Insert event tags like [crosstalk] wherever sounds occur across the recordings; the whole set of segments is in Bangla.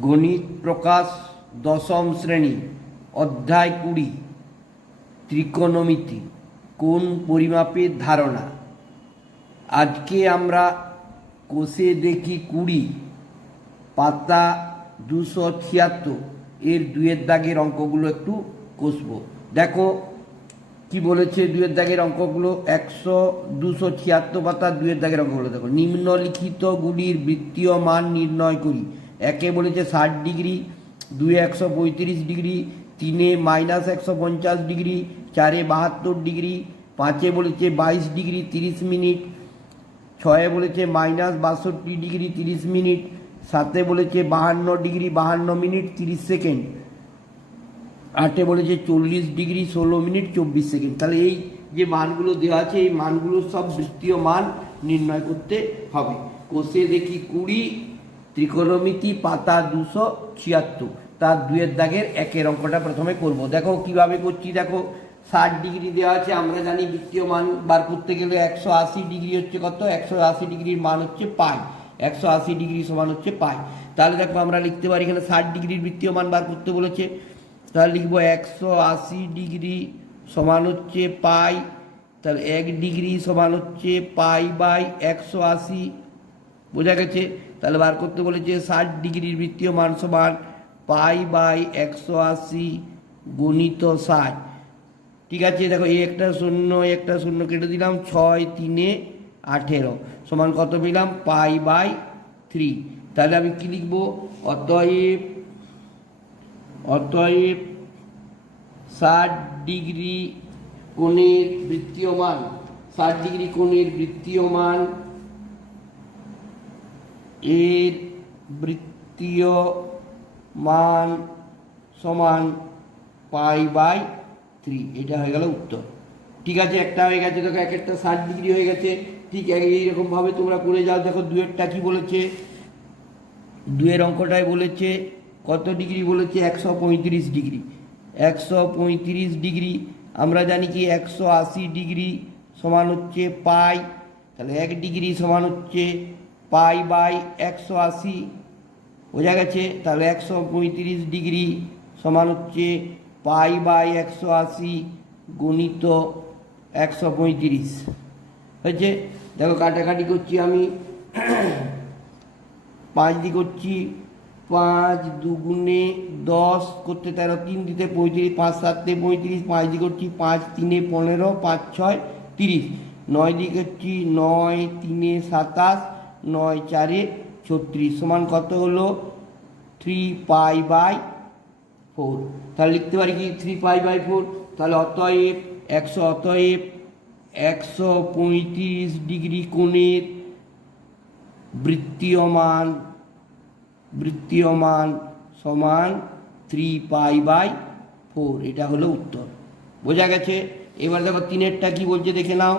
গণিত প্রকাশ দশম শ্রেণি, অধ্যায় কুড়ি, ত্রিকোণমিতি, কোন পরিমাপের ধারণা? আজকে আমরা কোষে দেখি কুড়ি, পাতা দুশো ছিয়াত্তর, এর দুয়ের দাগের অঙ্কগুলো একটু কষবো। দেখো, কি বলেছে দুয়ের দাগের অঙ্কগুলো? একশো দুশো ছিয়াত্তর পাতা দুয়ের দাগের অঙ্কগুলো। দেখো নিম্নলিখিতগুলির বৃত্তীয় মান নির্ণয় করি। একে বলেছে ষাট ডিগ্রি দুয়ে একশো পঁয়ত্রিশ ডিগ্রি, তিনে মাইনাস একশো পঞ্চাশ ডিগ্রি, চারে বাহাত্তর ডিগ্রি, পাঁচে বলেছে বাইশ ডিগ্রি তিরিশ মিনিট, ছয়ে বলেছে মাইনাস বাষট্টি ডিগ্রি তিরিশ মিনিট, সাতে বলেছে বাহান্ন ডিগ্রি বাহান্ন মিনিট তিরিশ সেকেন্ড, আটে বলেছে চল্লিশ ডিগ্রি ষোলো মিনিট চব্বিশ সেকেন্ড। তাহলে এই যে মানগুলো দেওয়া আছে, এই মানগুলো সব বৃত্তীয় মান নির্ণয় করতে হবে। কোষে দেখি কুড়ি ত্রিকোণমিতি পাতা দুশো ছিয়াত্তর। তার দুয়ের দাগের একের অঙ্কটা প্রথমে করব। দেখো, কীভাবে করছি দেখো, ষাট ডিগ্রি দেওয়া আছে, আমরা জানি বৃত্তীয় মান বার করতে গেলে একশো আশি ডিগ্রি হচ্ছে কত? একশো আশি ডিগ্রির মান হচ্ছে পাই। একশো আশি ডিগ্রি সমান হচ্ছে পাই। তাহলে দেখো, আমরা লিখতে পারি এখানে ষাট ডিগ্রির বৃত্তীয় মান বার করতে বলেছে। তাহলে লিখব একশো আশি ডিগ্রি সমান হচ্ছে পাই। তাহলে এক ডিগ্রি সমান হচ্ছে পাই বাই একশো আশি। বোঝা গেছে? তাহলে বার করতে বলেছে ষাট ডিগ্রির বৃত্তীয় মান সমান পাই বাই একশো আশি গণিত ষাট। ঠিক আছে, দেখো এই একটা শূন্য একটা শূন্য কেটে দিলাম, ছয় তিনে আঠেরো। সমান কত পেলাম? Pi by three. তাহলে আমি কী লিখব? অতএব অতএব ষাট ডিগ্রি কোণের বৃত্তীয় মান, ষাট ডিগ্রি কোণের বৃত্তীয় মান এর বৃত্তীয় মান সমান পাই বাই থ্রি এটা হয়ে গেল উত্তর। ঠিক আছে, একটা হয়ে গেছে, দেখো এক একটা ষাট ডিগ্রি হয়ে গেছে। ঠিক এইরকমভাবে তোমরা করে যাও। দেখো দুয়েরটা কি বলেছে? দুয়ের অঙ্কটায় বলেছে কত ডিগ্রি? বলেছে একশো পঁয়ত্রিশ ডিগ্রি। একশো পঁয়ত্রিশ ডিগ্রি, আমরা জানি কি একশো আশি ডিগ্রি সমান হচ্ছে পাই। তাহলে এক ডিগ্রি সমান হচ্ছে পাই বাই একশো আশি। বোঝা গেছে? তাহলে একশো পঁয়ত্রিশ ডিগ্রি সমান হচ্ছে পাই বাই একশো আশি গণিত একশো পঁয়ত্রিশ। হয়েছে? দেখো কাটাকাটি করছি আমি। পাঁচ দিয়ে করছি পাঁচ দুগুণে দশ করতে তেরো, তিন দিতে পঁয়ত্রিশ, পাঁচ সাতে পঁয়ত্রিশ, পাঁচ দিয়ে করছি পাঁচ, তিনে পনেরো, পাঁচ ছয়, তিরিশ। নয় দিয়ে করছি নয়, তিনে সাতাশ নয় চারে ছত্রিশ সমান কত হলো? থ্রি পাই বাই ফোর তাহলে লিখতে পারি কি? থ্রি পাই বাই ফোর তাহলে অতএব একশো অতএব একশো পঁয়ত্রিশ ডিগ্রি কোণের বৃত্তীয় মান বৃত্তীয় মান সমান থ্রি পাই বাই ফোর এটা হলো উত্তর। বোঝা গেছে? এবার দেখো তিনেরটা কি বলছে দেখে নাও।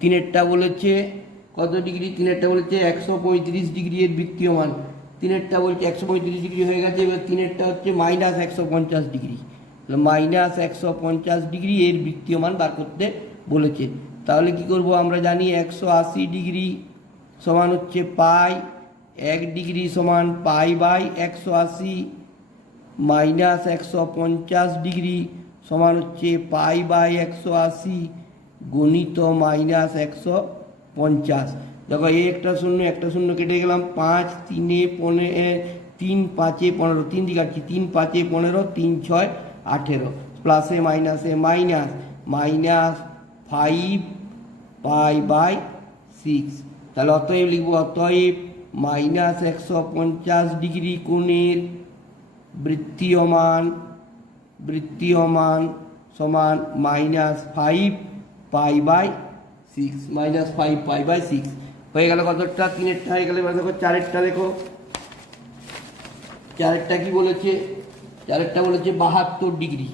তিনেরটা বলেছে কত ডিগ্রি? তিনেরটা বলেছে একশো পঁয়ত্রিশ ডিগ্রি এর বৃত্তীয় মান তিনেরটা বলছে একশো পঁয়ত্রিশ ডিগ্রি হয়ে গেছে, এবার তিনেরটা হচ্ছে মাইনাস একশো পঞ্চাশ ডিগ্রি। মাইনাস একশো পঞ্চাশ ডিগ্রি এর বৃত্তীয় মান বার করতে বলেছে। তাহলে কি করব আমরা জানি একশো আশি ডিগ্রি সমান হচ্ছে পাই, এক ডিগ্রি সমান পাই বাই একশো আশি মাইনাস একশো পঞ্চাশ ডিগ্রি সমান হচ্ছে পাই বাই একশো আশি, গণিত মাইনাস একশো পঞ্চাশ। দেখো, এই একটা শূন্য একটা শূন্য কেটে গেলাম। পাঁচ, তিনে পনেরো তিন, পাঁচে পনেরো। তিন দিকে তিন, পাঁচে পনেরো, তিন, ছয়, আঠেরো। প্লাসে মাইনাসে minus minus five pi by six তাহলে অতএব লিখব, অতএব মাইনাস একশো পঞ্চাশ ডিগ্রি কোণের বৃত্তীয় মান বৃত্তীয় সমান minus five pi by six minus five pi by six হয়ে গেল কতটা? তিনেরটা হয়ে গেলে দেখো চারেরটা দেখো। চারেরটা কি বলেছে? চারেরটা বলেছে বাহাত্তর ডিগ্রি।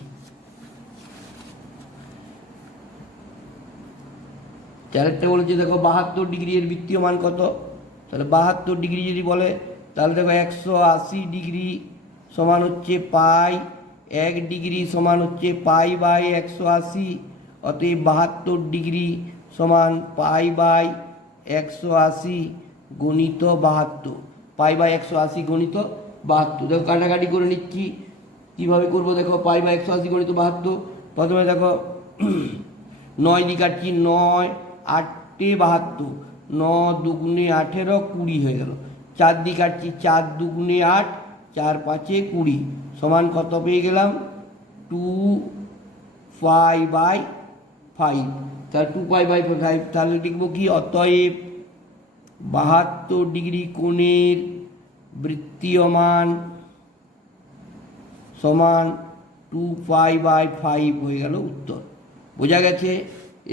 চারেরটা বলেছে দেখো বাহাত্তর ডিগ্রি এর বৃত্তীয় মান কত? তাহলে বাহাত্তর ডিগ্রি যদি বলে, তাহলে দেখো একশো আশি ডিগ্রি সমান হচ্ছে পাই, এক ডিগ্রি সমান হচ্ছে পাই বাই একশো আশি, অতএব বাহাত্তর ডিগ্রি সমান পাই বাই একশো আশি গণিত বাহাত্তর। পাই বাই একশো আশি গণিত বাহাত্তর। দেখো কাটাকাটি করে নিচ্ছি কীভাবে করব দেখো? পাই বাই একশো আশি গণিত বাহাত্তর। প্রথমে দেখো [clears throat] নয় দিয়ে কাটছি নয় আটটে বাহাত্তর। ন দুগুণে আঠেরো কুড়ি হয়ে গেল। চার দিয়ে কাটছি চার দুগুণে আট, চার পাঁচে কুড়ি। সমান কত পেয়ে গেলাম? Two five by five. তাহলে টু পাই বাই ফাইভ তাহলে লিখব কি? অতএব বাহাত্তর ডিগ্রি কোণের বৃত্তীয়মান সমান টু ফাইভ বাই ফাইভ হয়ে গেল উত্তর। বোঝা গেছে?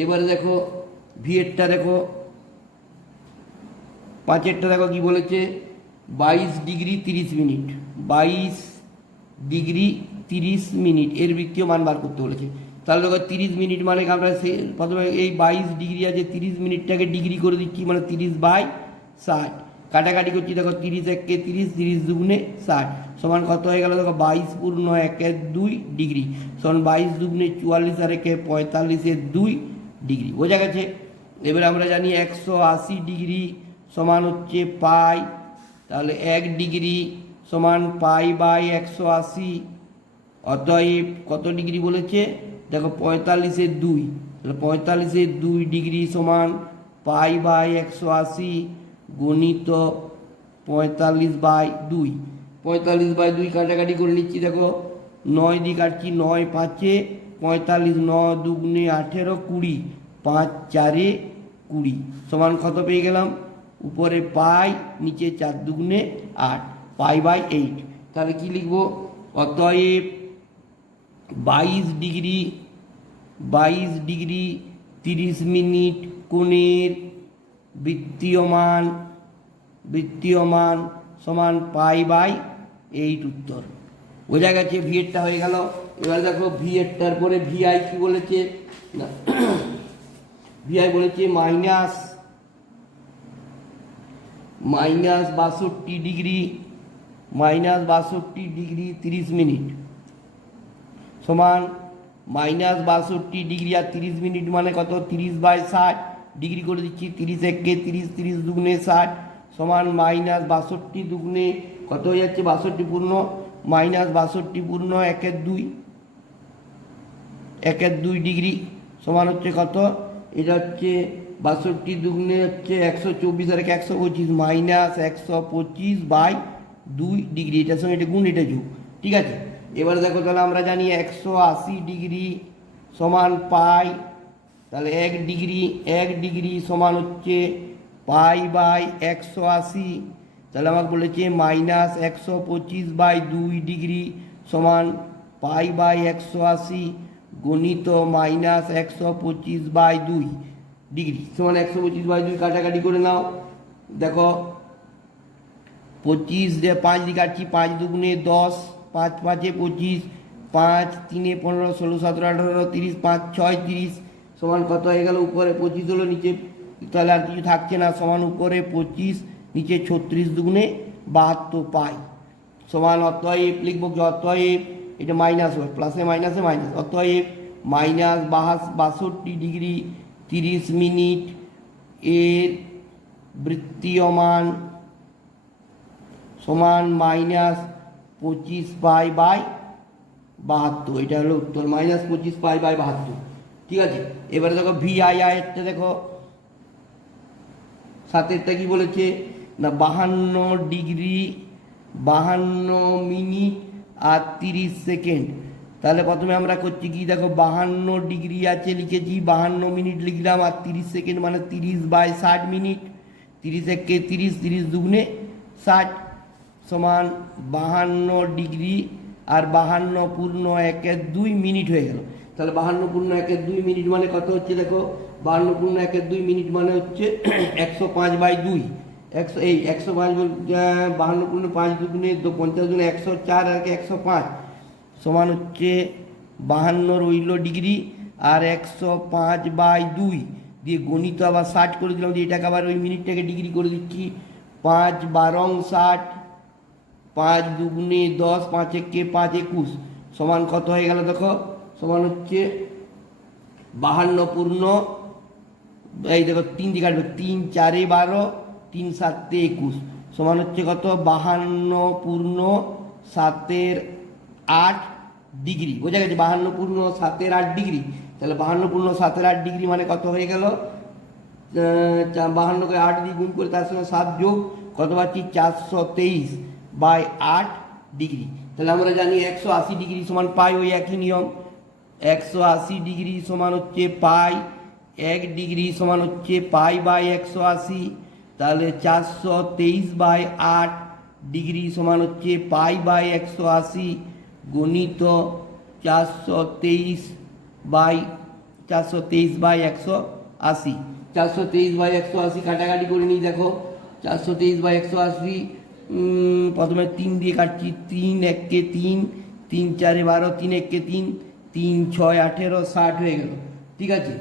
এবারে দেখো ভিএরটা দেখো। পাঁচেরটা দেখো কি বলেছে? বাইশ ডিগ্রি তিরিশ মিনিট। বাইশ ডিগ্রি তিরিশ মিনিট। এর বৃত্তীয় মান বার করতে বলেছে। তাহলে দেখো তিরিশ মিনিট মানে আমরা সে প্রথমে এই বাইশ ডিগ্রি আছে তিরিশ মিনিটটাকে ডিগ্রি করে দিচ্ছি মানে তিরিশ বাই ষাট। কাটাকাটি করছি, দেখো তিরিশ একে তিরিশ তিরিশ দুগুণে ষাট। সমান কত হয়ে গেল? দেখো বাইশ পূর্ণ একের দুই ডিগ্রি। সমান বাইশ দুগুণে চুয়াল্লিশ আর একে পঁয়তাল্লিশের দুই ডিগ্রি। বোঝা গেছে? এবার আমরা জানি একশো আশি ডিগ্রি সমান হচ্ছে পাই। তাহলে এক ডিগ্রি সমান পাই বাই একশো আশি। অতএব কত ডিগ্রি বলেছে? দেখো পঁয়তাল্লিশের দুই, তাহলে পঁয়তাল্লিশের দুই ডিগ্রি সমান পাই বাই একশো আশি গণিত পঁয়তাল্লিশ বাই দুই। পঁয়তাল্লিশ বাই দুই কাটাকাটি করে নিচ্ছি, দেখো নয় দিয়ে কাটছি নয় পাঁচে, পঁয়তাল্লিশ ন দুগুণে আঠেরো কুড়ি, পাঁচ চারে কুড়ি। সমান কত পেয়ে গেলাম? উপরে পাই, নিচে চার দুগুণে আট, পাই বাই এইট। তাহলে কি লিখব? অতএব বাইশ ডিগ্রি বাইশ ডিগ্রি তিরিশ মিনিট কোণের বৃত্তীয়মান বৃত্তীয়মান সমান পাই বাই এইট উত্তর। বোঝা গেছে ভিএডটা হয়ে গেল। এবার দেখো ভিএডটার পরে ভিআই কি বলেছে? না ভিআই বলেছে মাইনাস মাইনাস বাষট্টি ডিগ্রি মাইনাস বাষট্টি ডিগ্রি তিরিশ মিনিট। সমান মাইনাস বাষট্টি ডিগ্রি আর তিরিশ মিনিট মানে কত? তিরিশ বাই ষাট ডিগ্রি করে দিচ্ছি তিরিশ একে তিরিশ তিরিশ দুগুণে ষাট সমান মাইনাস বাষট্টি দুগুণে কত হয়ে যাচ্ছে? বাষট্টি পূর্ণ মাইনাস বাষট্টি পূর্ণ একের দুই। একের দুই ডিগ্রি সমান হচ্ছে কত? এটা হচ্ছে বাষট্টি দুগুণে হচ্ছে একশো চব্বিশ আর এক একশো পঁচিশ মাইনাস একশো পঁচিশ বাই দুই ডিগ্রি। এটার সঙ্গে এটা গুণ, এটা যোগ। ঠিক আছে? এবারে দেখো তাহলে আমরা জানি একশো আশি ডিগ্রি সমান পাই, তাহলে এক ডিগ্রি এক ডিগ্রি সমান হচ্ছে পাই বাই একশো আশি। তাহলে আমাকে বলেছে মাইনাস একশো পঁচিশ বাই দুই ডিগ্রি সমান পাই বাই একশো আশি গণিত মাইনাস একশো পঁচিশ বাই দুই ডিগ্রি। সমান একশো পঁচিশ বাই দুই কাটাকাটি করে নাও। দেখো, পঁচিশ পাঁচ কাটছি, পাঁচ দুগুণে দশ। পাঁচ পাঁচে পঁচিশ, পাঁচ তিনে পনেরো, ষোলো, সতেরো, আঠারো, তিরিশ, পাঁচ ছয়, তিরিশ, সমান কত হয়ে গেল? উপরে পঁচিশ হলো, নিচে তাহলে আর কিছু থাকছে না। সমান উপরে পঁচিশ, নিচে ছত্রিশ দুগুণে বাহাত্তর পাই। সমান অতএব লিখব কি? অতএব এটা মাইনাস হয়। প্লাসে মাইনাসে মাইনাস অতএব মাইনাস বাহাস, বাষট্টি ডিগ্রি তিরিশ মিনিট এর বৃত্তীয়মান সমান মাইনাস পঁচিশ পাই বাই বাহাত্তর। এটা হলো উত্তর মাইনাস পঁচিশ পাই বাই বাহাত্তর। ঠিক আছে? এবারে দেখো ভি আই আইয়েরটা দেখো। সাতেরটা কি বলেছে? না, বাহান্ন ডিগ্রি, বাহান্ন মিনিট আর তিরিশ সেকেন্ড। তাহলে প্রথমে আমরা করছি কি? দেখো, বাহান্ন ডিগ্রি আছে লিখেছি, বাহান্ন মিনিট লিখলাম আর তিরিশ সেকেন্ড মানে তিরিশ বাই ষাট মিনিট। তিরিশ একে তিরিশ তিরিশ দুগুণে ষাট। সমান বাহান্ন ডিগ্রি আর বাহান্ন পূর্ণ একের দুই মিনিট হয়ে গেল। তাহলে বাহান্ন পূর্ণ একের দুই মিনিট মানে কত হচ্ছে দেখো? বাহান্ন পূর্ণ একের দুই মিনিট মানে হচ্ছে [clears throat] একশো পাঁচ বাই দুই। একশো, এই একশো পাঁচ বাহান্ন পূর্ণ পাঁচ দুগুণে পঞ্চাশ দুগুণে একশো চার আর কি একশো পাঁচ সমান হচ্ছে বাহান্ন রইল ডিগ্রি আর একশো পাঁচ বাই দুই। দিয়ে গণিত আবার ষাট করে দিলাম, দিয়ে এটাকে আবার ওই মিনিটটাকে ডিগ্রি করে দিচ্ছি। পাঁচ বারং ষাট পাঁচ দুগুণে দশ, পাঁচ একে পাঁচ একুশ। সমান কত হয়ে গেল দেখো? সমান হচ্ছে বাহান্ন পূর্ণ। এই দেখো, তিন দিকে কাটবে। তিন চারে বারো, তিন সাতে একুশ। সমান হচ্ছে কত? বাহান্ন পূর্ণ সাতের আট ডিগ্রি। বোঝা গেছে? বাহান্ন পূর্ণ সাতের আট ডিগ্রি। তাহলে বাহান্ন পূর্ণ সাতের আট ডিগ্রি মানে কত হয়ে গেল? বাহান্নকে আট দিয়ে গুণ করে তার সঙ্গে সাত যোগ, কত পাচ্ছি? চারশো তেইশ। বাই আট ডিগ্রি তাহলে আমরা জানি একশো আশি ডিগ্রি সমান পাই ওই একই নিয়ম। একশো আশি ডিগ্রি সমান হচ্ছে পাই এক ডিগ্রি সমান হচ্ছে পাই বাই একশো আশি। তাহলে চারশো তেইশ বাই আট ডিগ্রি সমান হচ্ছে পাই বাই একশো আশি গণিত চারশো তেইশ বাই চারশো তেইশ বাই একশো আশি। চারশো তেইশ বাই একশো আশি কাটাকাটি করে নিই, দেখো। চারশো তেইশ বাই একশো আশি প্রথমে তিন দিয়ে কাটছি, তিন এককে তিন তিন চারে বারো, তিন এককে তিন তিন ছয় আঠেরো, ষাট হয়ে গেল, ঠিক আছে?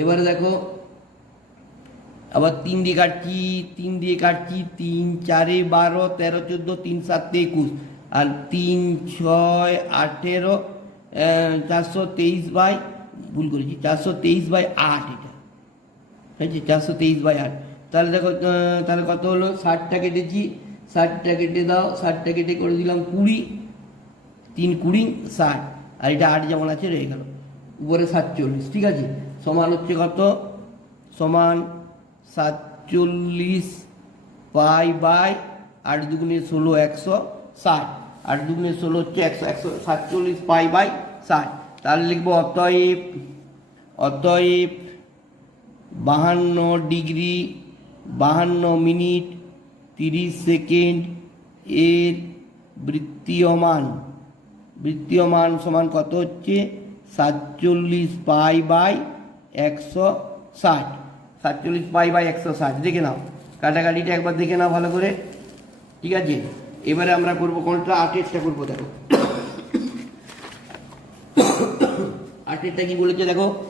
এবারে দেখো, আবার তিন দিয়ে কাটছি, তিন দিয়ে কাটছি, তিন চারে বারো, তেরো, চোদ্দ, তিন, সাতে, একুশ, আর তিন ছয় আঠেরো চারশো তেইশ বাই, ভুল করেছি, চারশো তেইশ বাই আট এটা, ঠিক আছে? চারশো তেইশ বাই আট। তাহলে দেখো তাহলে কত হলো? ষাটটা কেটেছি। ষাটটা কেটে দাও, ষাটটা কেটে করে দিলাম কুড়ি। তিন কুড়ি, ষাট। আর এটা আট যেমন আছে, রয়ে গেল। উপরে সাতচল্লিশ, ঠিক আছে? সমান হচ্ছে কত? সমান সাতচল্লিশ পাই বাই আট দুগুণে ষোলো একশো ষাট। আট দুগুণে ষোলো হচ্ছে একশো একশো সাতচল্লিশ পাই বাই ষাট। তাহলে লিখব অতএব অতএব বাহান্ন ডিগ্রি বাহান্ন মিনিট তিরিশ সেকেন্ড এর বৃত্তীয়মান বৃত্তীয়মান সমান কত হচ্ছে? সাতচল্লিশ পাই বাই একশো ষাট। সাতচল্লিশ পাই বাই একশো ষাট। দেখে নাও। কাটাকাটিটা একবার দেখে নাও ভালো করে। ঠিক আছে? এবারে আমরা করব কোনটা আটেরটা করব, দেখো। [coughs] আটেরটা কি বলেছে, দেখো?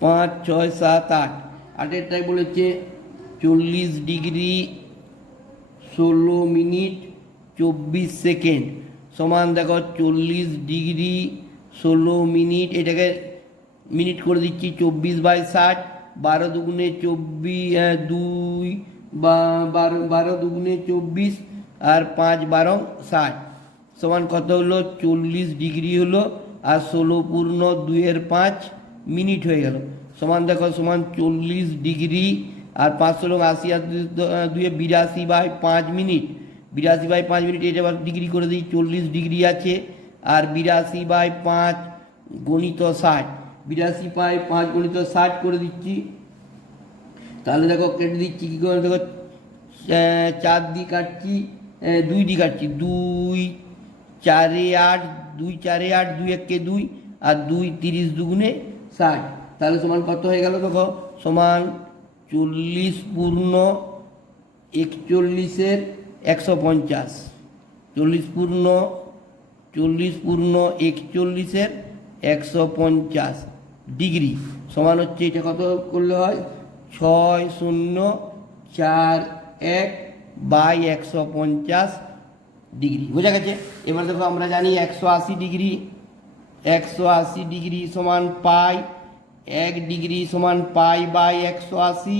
পাঁচ, ছয়, সাত, আট। আটের আটেরটায় বলেছে চল্লিশ ডিগ্রি ষোলো মিনিট চব্বিশ সেকেন্ড। সমান দেখো চল্লিশ ডিগ্রি ষোলো মিনিট, এটাকে মিনিট করে দিচ্ছি চব্বিশ বাই ষাট, বারো দুগুণে চব্বিশ দুই, বা, বারো বারো দুগুণে চব্বিশ আর পাঁচ, বারো, ষাট। সমান কত হলো? চল্লিশ ডিগ্রি হলো আর ষোলো পূর্ণ দুইয়ের পাঁচ মিনিট হয়ে গেল। সমান দেখো, সমান চল্লিশ ডিগ্রি আর পাঁচশো লোক আশি আর দুয়ে বিরাশি বাই পাঁচ মিনিট। বিরাশি বাই পাঁচ মিনিট, এটা আবার ডিগ্রি করে দিই, চল্লিশ ডিগ্রি আছে। আর বিরাশি বাই পাঁচ গণিত ষাট। বিরাশি বাই পাঁচ গণিত ষাট করে দিচ্ছি। তাহলে দেখো, কেটে দিচ্ছি, কী করে দেখো চার দিয়ে কাটছি দুই দিয়ে কাটছি, দুই, চারে আট, দুই, চারে আট, দুই এককে দুই, আর দুই তিরিশ দুগুণে ষাট। তাহলে সমান কত হয়ে গেল দেখো? সমান চল্লিশ পূর্ণ একচল্লিশের একশো পঞ্চাশ। চল্লিশ পূর্ণ চল্লিশ পূর্ণ একচল্লিশের একশো পঞ্চাশ ডিগ্রি। সমান হচ্ছে এটা কত করলে হয়? ছয় শূন্য চার এক বাই একশো পঞ্চাশ ডিগ্রি। বোঝা গেছে? এবার দেখো আমরা জানি একশো আশি ডিগ্রি একশো আশি ডিগ্রি সমান পাই, এক ডিগ্রি সমান পাই বাই একশো আশি।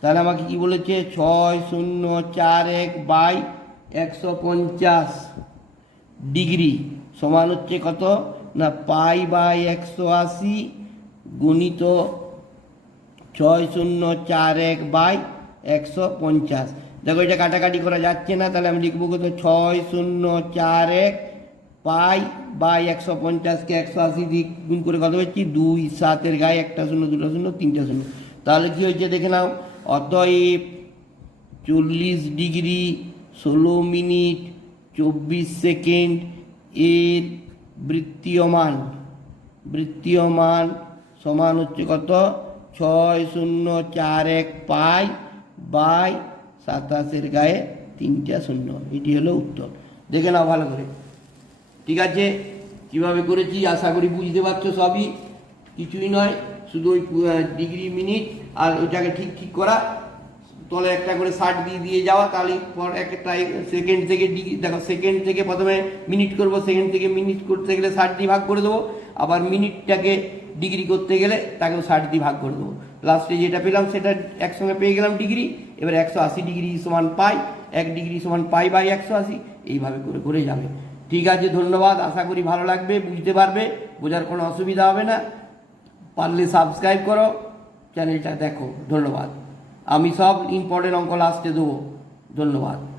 তাহলে আমাকে কি বলেছে? ছয় শূন্য চার এক বাই একশো পঞ্চাশ ডিগ্রি সমান হচ্ছে কত? না, পাই বাই একশো আশি গুণিত ছয় শূন্য চার এক বাই একশো পঞ্চাশ। দেখো এটা কাটাকাটি করা যাচ্ছে না, তাহলে আমি লিখব কত? ছয় শূন্য চার এক পাই বাই একশো পঞ্চাশকে একশো আশি দিক গুণ করে কত হচ্ছে দুই, সাতের গায়ে একটা শূন্য, দুটো শূন্য, তিনটা শূন্য। তাহলে কী হয়েছে দেখে নাও, অতএব চল্লিশ ডিগ্রি ষোলো মিনিট চব্বিশ সেকেন্ড এর বৃত্তীয়মান বৃত্তীয়মান সমান হচ্ছে কত? ছয় শূন্য চার এক পাই বাই সাতাশের গায়ে তিনটা শূন্য। এটি হলো উত্তর। দেখে নাও ভালো করে। ঠিক আছে? কীভাবে করেছি? আশা করি বুঝতে পারছ সবই। কিছুই নয়, শুধু ওই ডিগ্রি মিনিট আর ওইটাকে ঠিক ঠিক করা। তলে একটা করে ষাট দিয়ে দিয়ে যাওয়া তাহলে পর একটা সেকেন্ড থেকে ডিগ্রি দেখো সেকেন্ড থেকে প্রথমে মিনিট করব সেকেন্ড থেকে মিনিট করতে গেলে ষাট দিয়ে ভাগ করে দেবো। আবার মিনিটটাকে ডিগ্রি করতে গেলে তাকেও ষাট দিয়ে ভাগ করে দেবো। লাস্টে যেটা পেলাম, সেটা একসঙ্গে পেয়ে গেলাম ডিগ্রি এবার একশো আশি ডিগ্রি সমান পাই, এক ডিগ্রি সমান পাই বাই একশো আশি। এইভাবে করে করে যাবে। ঠিক আছে, ধন্যবাদ। আশা করি ভালো লাগবে, বুঝতে পারবে, বোঝার কোনো অসুবিধা হবে না। পারলে সাবস্ক্রাইব করো চ্যানেলটা দেখো। ধন্যবাদ। আমি সব ইম্পর্টেন্ট অঙ্ক লাস্টে দেবো। ধন্যবাদ।